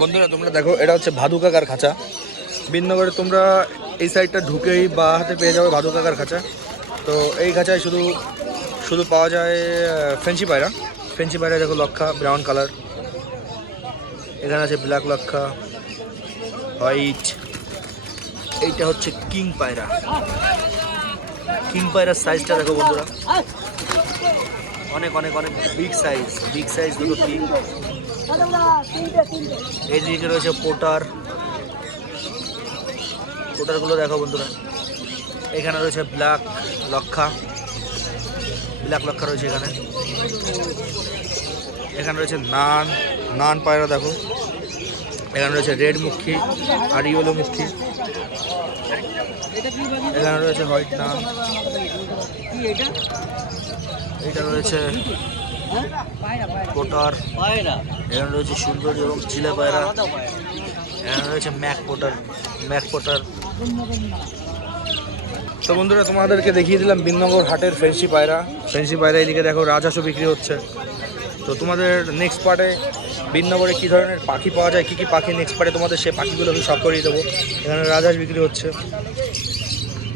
বন্ধুরা, তোমরা দেখো, এটা হচ্ছে ভাদু কাকার খাঁচা। বিনগরে তোমরা এই সাইডটা ঢুকেই বা হাতে পেয়ে যাবে ভাদু কাকার খাঁচা। তো এই খাঁচায় শুধু শুধু পাওয়া যায় ফেন্সি পায়রা। ফেন্সি পায়রা দেখো, লক্ষা ব্রাউন কালার এখানে আছে ব্ল্যাক লক্ষা হোয়াইট এইটা হচ্ছে কিং পায়রা। কিং পায়রার সাইজটা দেখো বন্ধুরা। অনেক অনেক অনেক বিগ সাইজ বিগ সাইজ দুটো কিং এইদিকে রয়েছে পোটার। পোটারগুলো দেখো বন্ধুরা। এখানে রয়েছে ব্ল্যাক লক্ষা। ব্ল্যাক লক্ষা রয়েছে এখানে। এখানে রয়েছে নান। নান পায়রা দেখো। এখানে রয়েছে রেড মুখী আর ইয়েলো মুখী। এখানে রয়েছে হোয়াইট নান এটা? রয়েছে পোটার। এখানে রয়েছে সুন্দরী এবং চিলে পায়রা। এখানে রয়েছে ম্যাক পোটার। Mac potter. তো বন্ধুরা তোমাদেরকে দেখিয়ে দিলাম বিনগর হাটের ফেন্সি পায়রা। ফেন্সি পায়রা এদিকে দেখো রাজহাঁসও বিক্রি হচ্ছে। তো তোমাদের নেক্সট পার্টে বিনগরে কী ধরনের পাখি পাওয়া যায় কী কী পাখি নেক্সট পার্টে তোমাদের সেই পাখিগুলো আমি সব করিয়ে দেবো। এখানে রাজহাঁস বিক্রি হচ্ছে।